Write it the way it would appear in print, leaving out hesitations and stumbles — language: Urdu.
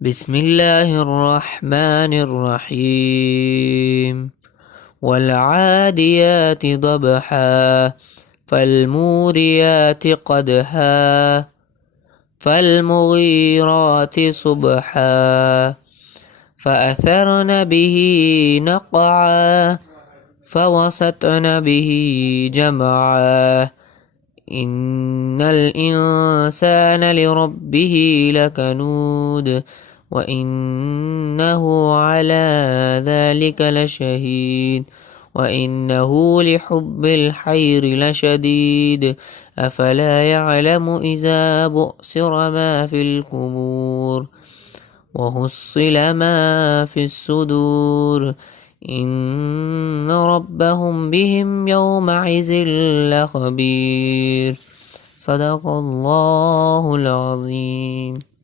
بسم الله الرحمن الرحيم والعاديات ضبحا فالموريات قدحا فالمغيرات صبحا فأثرن به نقعا فوسطن به جمعا إن الإنسان لربه لكنود وإنه على ذلك لشهيد وإنه لحب الخير لشديد أفلا يعلم إذا بؤسر ما في القبور وحصل ما في الصدور إن ربهم بهم يومئذ لخبير. صدق الله العظيم.